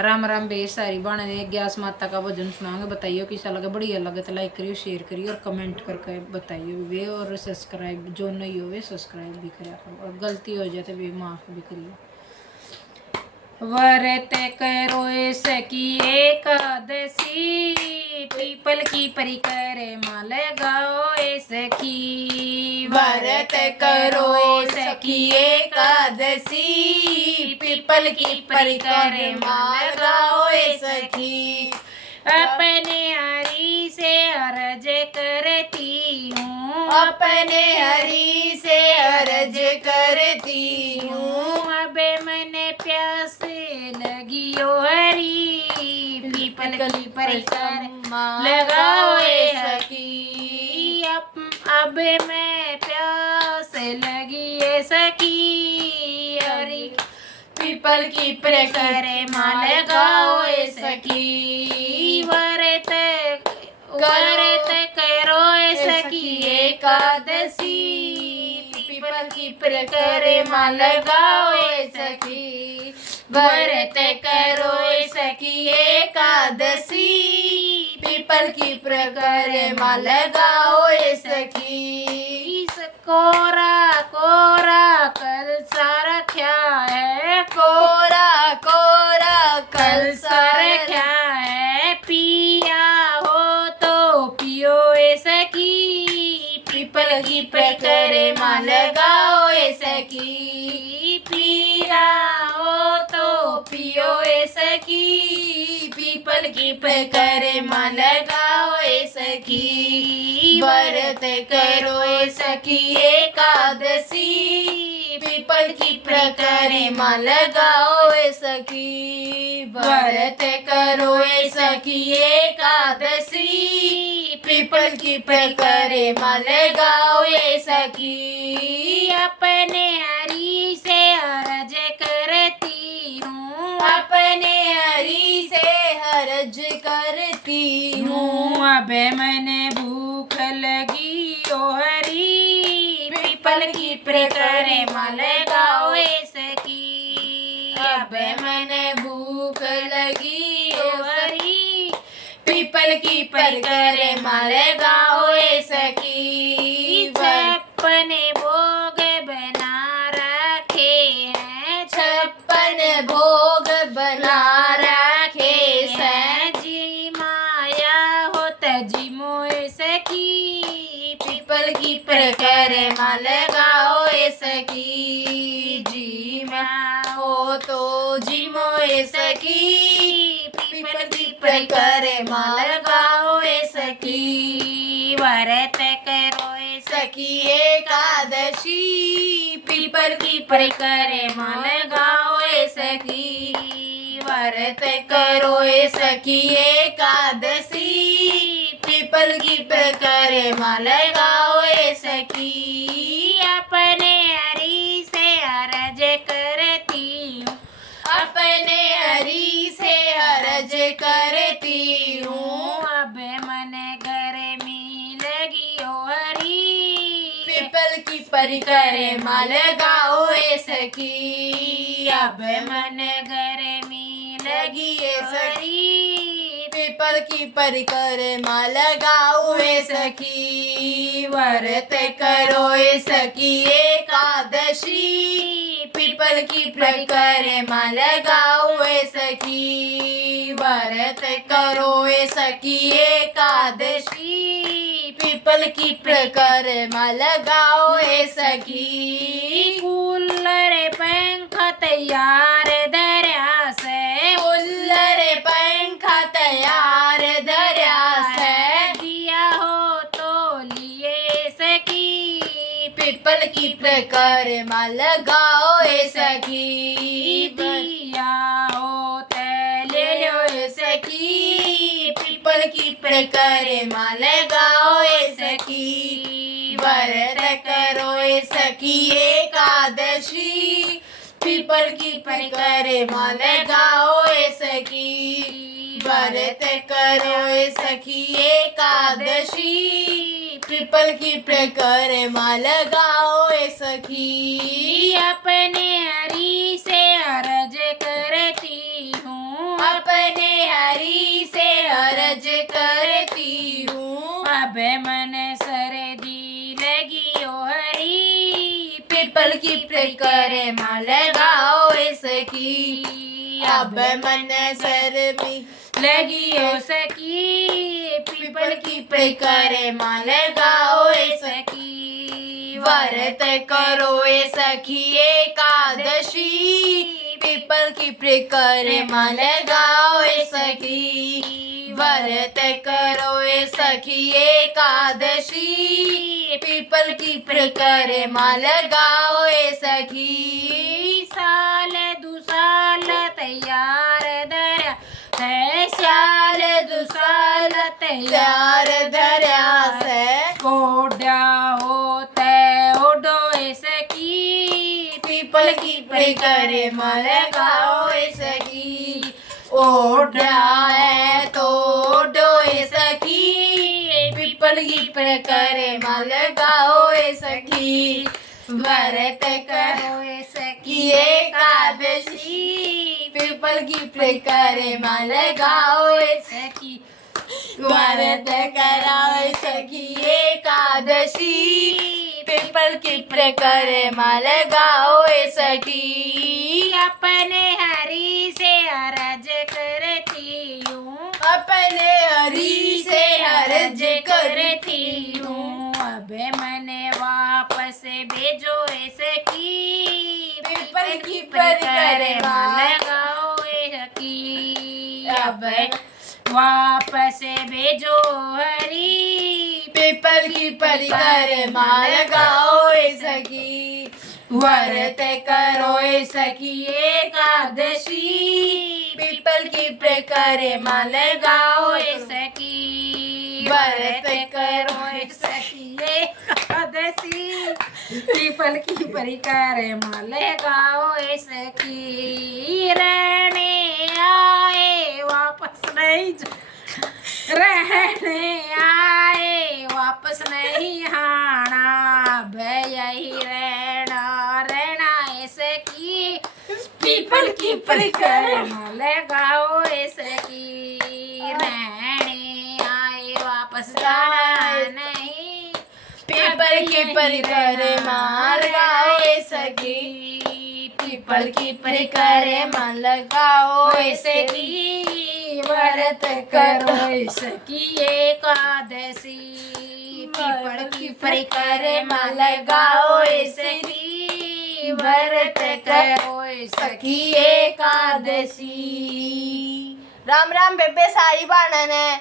राम राम बे सारी बाणे ग्यास माता का भजन सुनाओगे। बताइए कैसा लगे, बढ़िया लगे तो लाइक करियो, शेयर करियो और कमेंट करके बताइए वे। और सब्सक्राइब जो नहीं हो वे सब्सक्राइब भी करा करो, और गलती हो जाए तो वे माफ भी करियो। व्रत करो सकी एकादशी, पीपल की परिक्रमा लगाओ सखी। व्रत करो सखी एकादशी, पीपल की परिक्रमा लगाओ सखी। अपने हरि से अर्ज करती हूँ, अपने हरि से अर्ज करती हूँ। अब मन प्यास लगी ओ हरि, पीपल की परिक्रमा लगाओ सखी। अब मैं प्यास लगी है सखी, हरि पीपल की परिक्रमा लगाओ सखी। व्रत करो सखी एकादशी, पीपल की परिक्रमा लगाओ सखी। व्रत करो सखी एकादशी, पीपल की परिक्रमा लगाओ सखी। कोरा कोरा कल सारा क्या है, कोरा कोरा कल सारा क्या है, पिया हो तो पियो सखी, पीपल की परिक्रमा लगाओ सखी। पिया हो तो पियो सखी, पीपल की परिक्रमा लगाओ सखी। व्रत करो सखी एकादशी, पीपल की परिक्रमा लगाओ सखी। व्रत करो सखी एकादशी, पीपल की परिक्रमा लगाओ सखी। अपने हरि से अर्ज करती हूँ, अपने हरि से अर्ज करती हूँ। अब मैंने भूख लगी ओ हरि, पीपल की परिक्रमा लगाओ सखी। अब मैंने भूख लगी ओ हरि, पीपल की परिक्रमा लगाओ सखी। छप्पन भोग बना रखे हैं, 56 भोग बना रखे हैं। जी माया हो तजी मोए सखी, पीपल की परिक्रमा लगाओ सखी। जी माँ हो तो जी मोए सखी, पीपल की परिक्रमा लगाओ सखी। व्रत करो सखी एकादशी, पीपल की परिक्रमा लगाओ सखी। व्रत करो सखी एकादशी, पीपल की परिक्रमा लगाओ सखी। अपने हरि से अर्ज करती हूँ, अपने हरि से अर्ज करती हूँ। अब मन घर में लगी ओ हरि, पीपल की परिक्रमा लगाओ सखी। अब मन घर में लगी ओ हरि, पीपल की परिक्रमा लगाओ सखी। व्रत करो सखी एकादशी, पीपल की परिक्रमा लगाओ सखी। व्रत करो सखी एकादशी, पीपल की परिक्रमा लगाओ सखी। कूलर पंखा तैयार दरिया से, कूलर पंखा तैयार दरिया से। दिया हो तो लिए सखी, पीपल की परिक्रमा लगाओ सखी। दिया हो तो ले लो सखी, पीपल की परिक्रमा लगाओ सखी। व्रत करो सखी एकादशी, पीपल की परिक्रमा लगाओ सखी। व्रत करो सखी एकादशी, पीपल की परिक्रमा लगाओ सखी। अपने हरि से अर्ज करती हूँ, अपने हरि से अर्ज करती हूँ। अब मन सर्दी लगी ओ हरी, पीपल की करे माँ लगाओ इसकी। अब मन सर्दी लगी ओ सखी, पीपल की करे माँ लगाओ इसकी। व्रत करो ए सखी एकादशी, पीपल की करे माँ लगाओ ए सखी। व्रत करो ए सखी एकादशी, पीपल की करे माँ लगाओ ए सखी। साल दुसाल तैयार दर है, साल दुसाल तैयार धर्या से। ओढ़ा होते ओढ़ो ए सखी, पीपल की करे माँ लगाओ ए सखी। ओढ़ा है तो ओढ़ो ए सखी, पीपल की करे माँ लगाओ ए सखी। व्रत करो ए सखी एकादशी, पीपल की करे माँ लगाओ ए सखी। व्रत कराओ ए सखी एकादशी, पीपल की करे माँ लगाओ ए सखी। अपने हरि से अर्ज करती हूँ, अपने हरि से अर्ज करती हूँ। अब मने वापस भेजो ए सखी, पीपल की करे माँ लगाओ ए सखी। अब वापस भेजो हरी, पीपल की करे माँ लगाओ ए सखी। व्रत करो ए सखी एकादशी, पीपल की करे माँ लगाओ ए सखी। व्रत करो ए सखी एकादशी, पीपल की परिकर माँ लगाओ ए सखी। रहने आए वापस नहीं रहने आए वापस नहीं आना, यही रहना रहना ऐसे की। पीपल की परिकर माँ लगाओ ऐसे की। रहने आए वापस जाना नहीं, पीपल की करे माँ लगाओ ए सखी। पीपल की करे माँ लगाओ ए सखी। व्रत करो ए सखी एकादशी, पीपल की करे माँ लगाओ ए सखी। व्रत करो ए सखी एकादशी। राम राम बेबे साई बाणन है।